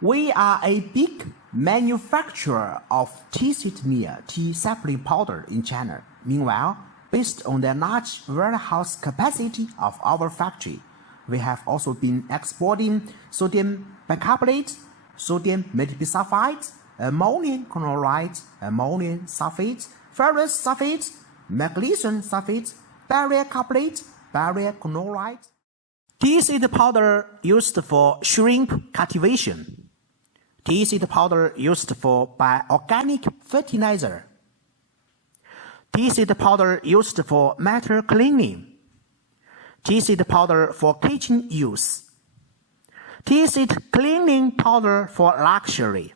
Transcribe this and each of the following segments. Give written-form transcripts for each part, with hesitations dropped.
We are a big manufacturer of tea-sheet-meal tea sapling powder in China. Meanwhile, based on the large warehouse capacity of our factory, we have also been exporting sodium bicarbonate, sodium metabisulfite, ammonium chloride, ammonium sulfate, ferrous sulfate, magnesium sulfate, barium carbonate, barium chloride. Tea seed powder used for shrimp cultivation. Tea seed powder used for bioorganic fertilizer. Tea seed powder used for metal cleaning. Tea seed powder for kitchen use. Tea seed cleaning powder for luxury.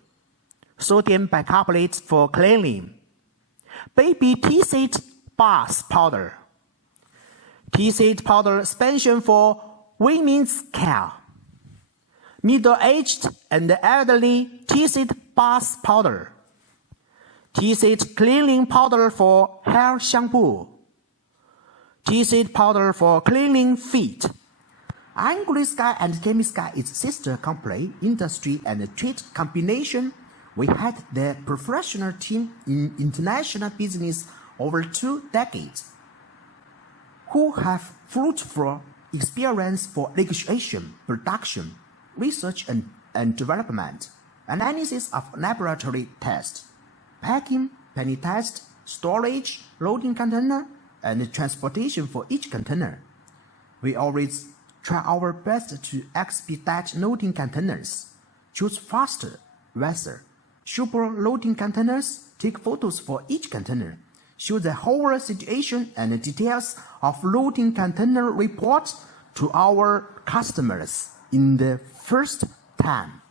Sodium bicarbonate for cleaning. Baby tea seed bath powder. Tea seed powder suspension for women's care. Middle-aged and elderly tea seed bath powder. Tea seed cleaning powder for hair shampoo. Tea seed powder for cleaning feet. Angry Sky and Chemi-Sky is sister company, industry and trade combination. We had the professional team in international business over 2 decades, who have fruitful experience for negotiation, production, research and development, analysis of laboratory tests, packing, penny test, storage, loading container, and transportation for each container. We always try our best to expedite loading containers, choose faster vessel, super loading containers, take photos for each container, show the whole situation and details of loading container report to our customers in the first time.